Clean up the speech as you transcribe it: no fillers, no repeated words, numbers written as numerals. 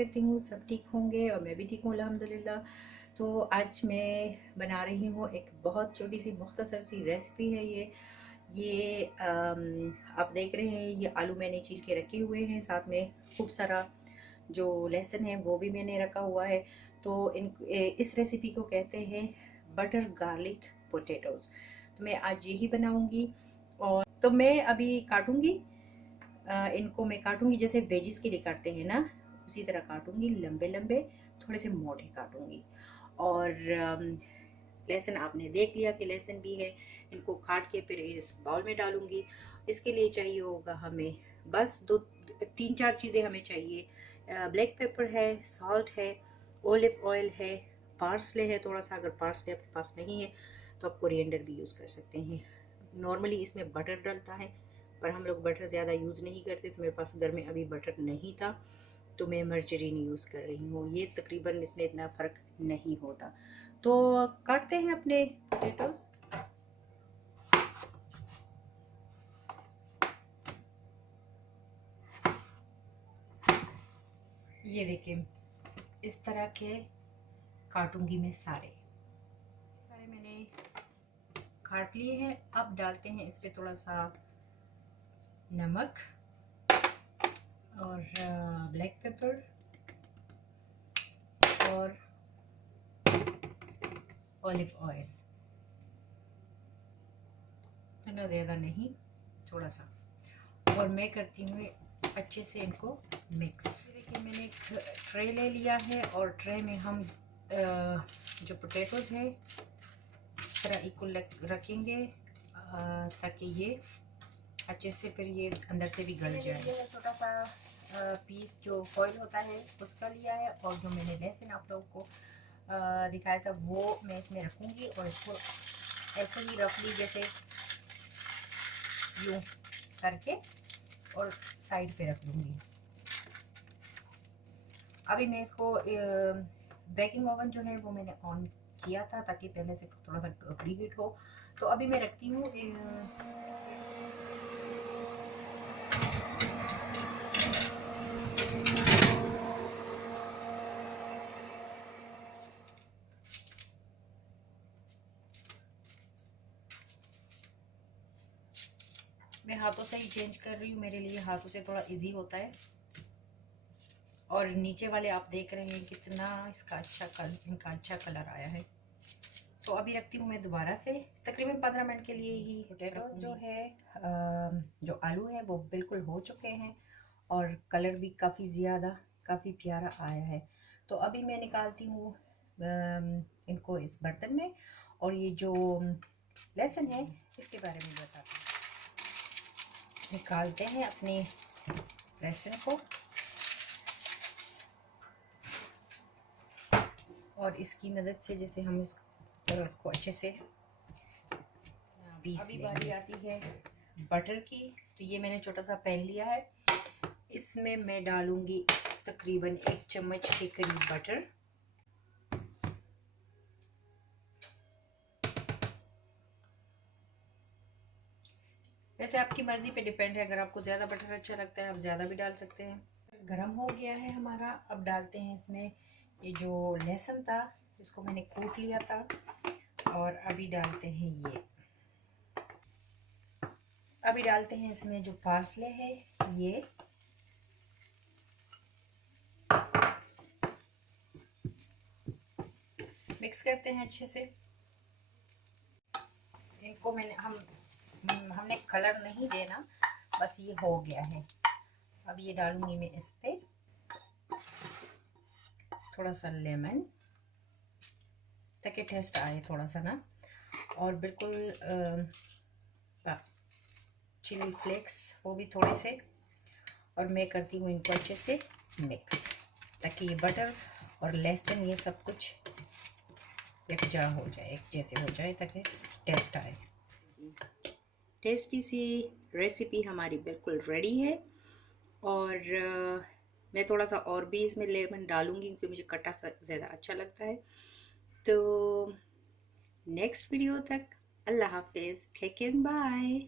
करती हूँ सब ठीक होंगे और मैं भी ठीक हूँ अल्हम्दुलिल्लाह। तो आज मैं बना रही हूँ एक बहुत छोटी सी मुख्तसर सी रेसिपी है। ये आप देख रहे हैं, ये आलू मैंने छील के रखे हुए हैं, साथ में खूब सारा जो लहसुन है वो भी मैंने रखा हुआ है। तो इस रेसिपी को कहते हैं बटर गार्लिक पोटैटोज़। तो मैं आज यही बनाऊंगी। और तो मैं अभी काटूंगी, इनको मैं काटूंगी जैसे वेजिस के लिए काटते हैं ना, उसी तरह काटूंगी, लंबे लंबे थोड़े से मोटे काटूंगी। और लहसुन आपने देख लिया कि लहसुन भी है, इनको काट के फिर इस बाउल में डालूंगी। इसके लिए चाहिए होगा हमें बस दो तीन चार चीज़ें हमें चाहिए। ब्लैक पेपर है, सॉल्ट है, ओलिव ऑयल है, पार्सले है थोड़ा सा, अगर पार्सले आपके पास नहीं है तो आप कोरिएंडर भी यूज़ कर सकते हैं। नॉर्मली इसमें बटर डलता है पर हम लोग बटर ज़्यादा यूज़ नहीं करते, तो मेरे पास घर में अभी बटर नहीं था तो मैं मर्जरीन यूज़ कर रही हूँ। ये तकरीबन इसमें इतना फ़र्क नहीं होता। तो काटते हैं अपने पोटैटोज़। ये देखिए इस तरह के काटूंगी मैं सारे मैंने काट लिए हैं। अब डालते हैं इस पे थोड़ा सा नमक और ब्लैक पेपर और ऑलिव ऑयल, इतना ज़्यादा नहीं, थोड़ा सा। और मैं करती हूँ अच्छे से इनको मिक्स। देखिए मैंने एक ट्रे ले लिया है और ट्रे में हम जो पोटैटोज़ है इस तरह इक्वल रखेंगे ताकि ये अच्छे से फिर ये अंदर से भी गल जाए। ये छोटा सा पीस जो फॉइल होता है उसका लिया है, और जो मैंने लहसुन आप लोगों को दिखाया था वो मैं इसमें रखूँगी और इसको ऐसे ही रफली जैसे यूँ करके और साइड पे रख लूँगी। अभी मैं इसको बेकिंग ओवन जो है वो मैंने ऑन किया था ताकि पहले से थोड़ा सा प्री हीट हो। तो अभी मैं रखती हूँ मैं हाथों से ही चेंज कर रही हूँ, मेरे लिए हाथों से थोड़ा इजी होता है। और नीचे वाले आप देख रहे हैं कितना इनका अच्छा कलर आया है। तो अभी रखती हूँ मैं दोबारा से तकरीबन 15 मिनट के लिए ही। पोटैटोज जो है जो आलू है वो बिल्कुल हो चुके हैं और कलर भी काफ़ी प्यारा आया है। तो अभी मैं निकालती हूँ इनको इस बर्तन में, और ये जो लहसुन है इसके बारे में बताती हूँ। निकालते हैं अपने लहसुन को और इसकी मदद से जैसे हम इसको अच्छे से पीस लेंगे। अभी बारी आती है बटर की। तो ये मैंने छोटा सा पैन लिया है, इसमें मैं डालूंगी तकरीबन 1 चम्मच के करीब बटर। वैसे आपकी मर्जी पे डिपेंड है, अगर आपको ज़्यादा बटर अच्छा लगता है आप ज़्यादा भी डाल सकते हैं। गरम हो गया है हमारा। अब डालते हैं इसमें ये जो लहसुन था इसको मैंने कूट लिया था, और अभी डालते हैं ये। अभी डालते हैं इसमें जो पार्सले है ये, मिक्स करते हैं अच्छे से। इनको हमने कलर नहीं देना, बस ये हो गया है। अब ये डालूंगी मैं इस पे थोड़ा सा लेमन ताकि टेस्ट आए थोड़ा सा ना, और बिल्कुल चिली फ्लेक्स वो भी थोड़े से। और मैं करती हूँ इनको अच्छे से मिक्स ताकि ये बटर और लहसुन ये सब कुछ यकजा हो जाए, एक जैसे हो जाए ताकि टेस्ट आए। टेस्टी सी रेसिपी हमारी बिल्कुल रेडी है। और मैं थोड़ा सा और भी इसमें लेमन डालूंगी क्योंकि मुझे खट्टा ज़्यादा अच्छा लगता है। तो नेक्स्ट वीडियो तक अल्लाह हाफिज़, टेक केयर, बाय।